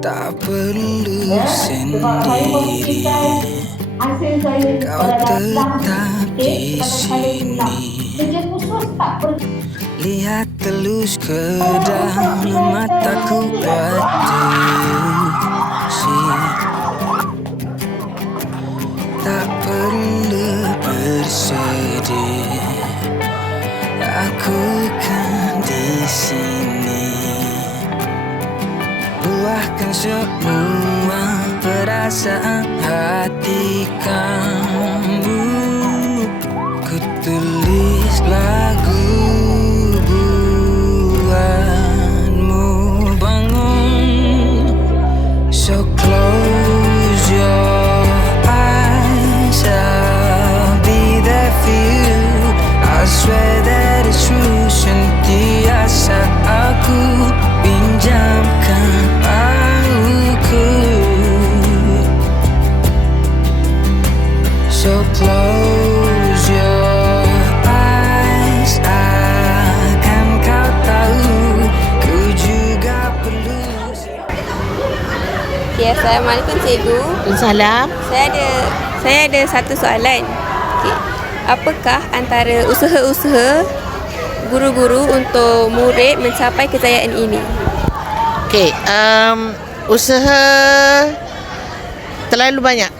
Tak perlu sendiri, kau tetap di sini. Lihat telus ke dalam mataku berdelusi. Tak perlu bersedih, aku kan di sini. Luahkan semua perasaan hati kamu. Ku tulis lagu buatmu. Bangun, so close your eyes, I'll be there for you. I swear that it's true. Sentiasa aku pinjamkan aku. So close your eyes, akan kau tahu ku juga perlu. Okay, Assalamualaikum cikgu. Salam. Saya ada satu soalan. Okay. Apakah antara usaha-usaha guru-guru untuk murid mencapai kejayaan ini? Okey, usaha terlalu banyak.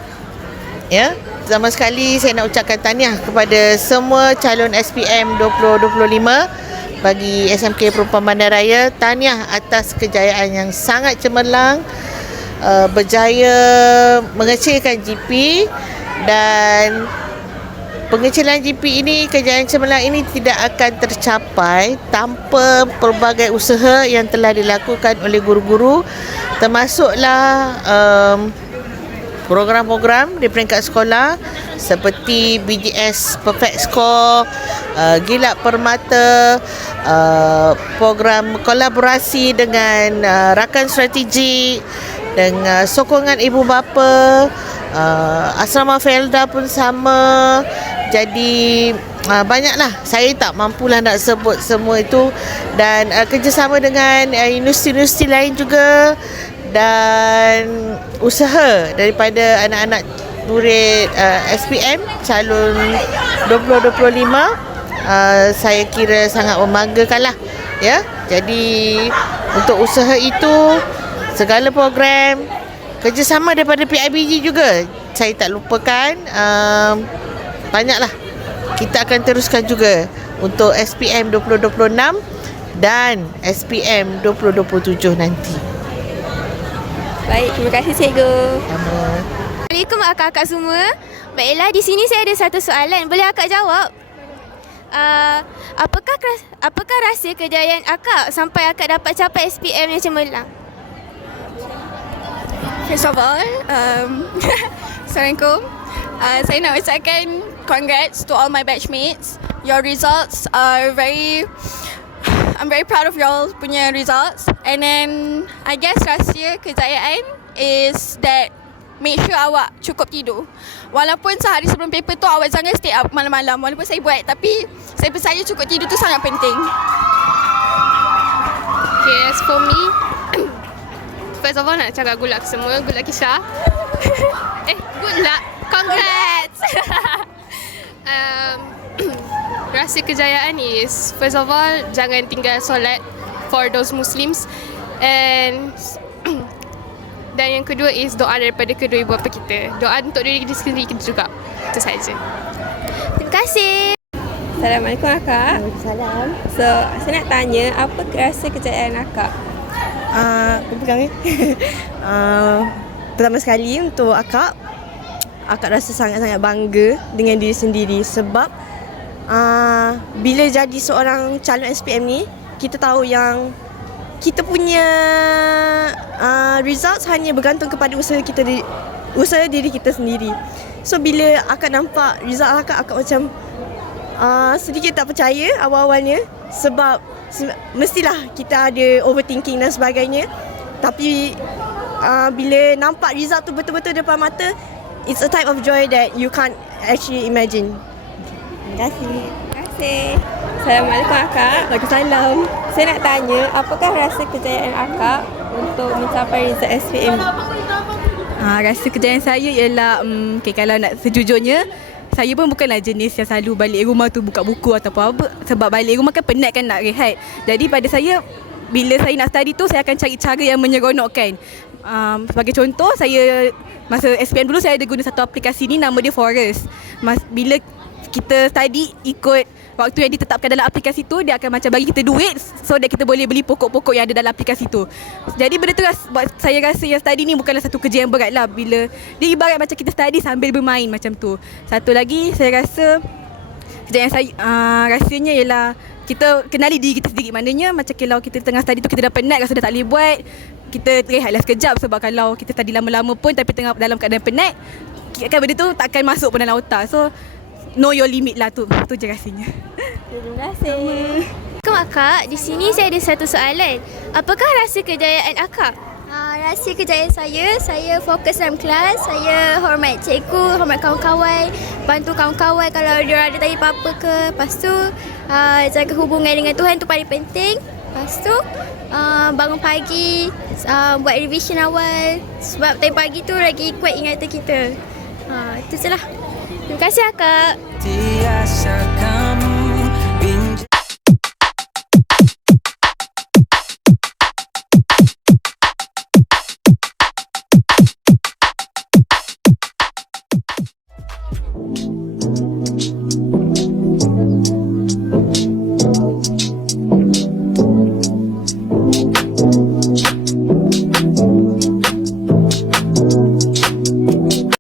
Ya, pertama sekali saya nak ucapkan tahniah kepada semua calon SPM 2025 bagi SMK Perempuan Bandaraya. Tahniah atas kejayaan yang sangat cemerlang, berjaya mengecilkan GP, dan pengecilan GP ini, kejayaan cemerlang ini tidak akan tercapai tanpa pelbagai usaha yang telah dilakukan oleh guru-guru, termasuklah program-program di peringkat sekolah seperti BGS Perfect Score, Gilat Permata, program kolaborasi dengan rakan strategik, dengan sokongan ibu bapa, asrama Felda pun sama. Jadi banyaklah, saya tak mampulah nak sebut semua itu, dan kerjasama dengan universiti-universiti lain juga, dan usaha daripada anak-anak murid SPM calon 2025 saya kira sangat membanggakanlah, ya. Jadi untuk usaha itu, segala program kerjasama daripada PIBG juga saya tak lupakan. Banyaklah, kita akan teruskan juga untuk SPM 2026 dan SPM 2027 nanti. Baik, terima kasih cikgu. Sama. Assalamualaikum akak-akak semua. Baiklah, di sini saya ada satu soalan. Boleh akak jawab? Apakah rahsia kejayaan akak sampai akak dapat capai SPM yang cemerlang? First of all, Assalamualaikum. Saya nak ucapkan congrats to all my batchmates. Your results are I'm very proud of y'all punya results. And then I guess rahsia kejayaan is that make sure awak cukup tidur. Walaupun sehari sebelum paper tu awak jangan stay up malam-malam. Walaupun saya buat, tapi saya percaya cukup tidur tu sangat penting. Okay, as for me, first of all nak cakap good luck semua. Good luck Kisha. Good luck. Congrats. Rahsia kejayaan is, first of all, jangan tinggal solat for those Muslims. And dan yang kedua is doa daripada kedua ibu bapa kita. Doa untuk diri kita sendiri kita juga. Itu saja. Terima kasih. Assalamualaikum akak. Waalaikumsalam. So, saya nak tanya, apa rahsia kejayaan akak? Pertama sekali untuk akak rasa sangat-sangat bangga dengan diri sendiri sebab bila jadi seorang calon SPM ni, kita tahu yang kita punya results hanya bergantung kepada usaha diri kita sendiri. So bila akak nampak result akak macam sedikit tak percaya awal-awalnya sebab mestilah kita ada overthinking dan sebagainya. Tapi bila nampak result tu betul-betul depan mata, it's a type of joy that you can't actually imagine. Terima kasih. Terima kasih. Assalamualaikum akak. Waalaikumsalam. Saya nak tanya, apakah rahsia kejayaan akak untuk mencapai result SPM? Rasa kejayaan saya ialah kalau nak sejujurnya, saya pun bukanlah jenis yang selalu balik rumah tu buka buku ataupun apa. Sebab balik rumah kan penat kan, nak rehat. Jadi pada saya, bila saya nak study tu, saya akan cari cara yang menyeronokkan. Sebagai contoh, saya masa SPM dulu saya ada guna satu aplikasi ni, nama dia Forest. Bila kita study ikut waktu yang ditetapkan dalam aplikasi tu, dia akan macam bagi kita duit so that kita boleh beli pokok-pokok yang ada dalam aplikasi tu. Jadi benda tu buat saya rasa yang study ni bukanlah satu kerja yang berat lah, bila dia ibarat macam kita study sambil bermain macam tu. Satu lagi saya rasa kejayaan saya rasanya ialah kita kenali diri kita sendiri. Maknanya macam kalau kita tengah study tu kita dah penat, rasa dah tak boleh buat, kita rehatlah sekejap. Sebab kalau kita study lama-lama pun tapi tengah dalam keadaan penat, kan benda tu takkan masuk pun dalam otak. So know your limit lah tu je rasanya. Terima kasih. Assalamualaikum akak, di sini saya ada satu soalan. Apakah rasa kejayaan akak? Rahsia kejayaan saya fokus dalam kelas, saya hormat cikgu, hormat kawan-kawan, bantu kawan-kawan kalau dia ada tanya apa-apa ke. Lepas tu jaga hubungan dengan Tuhan tu paling penting. Lepas tu bangun pagi, buat revision awal sebab time pagi tu lagi kuat ingatan kita. Itu je lah. Terima kasih akak. Tiasa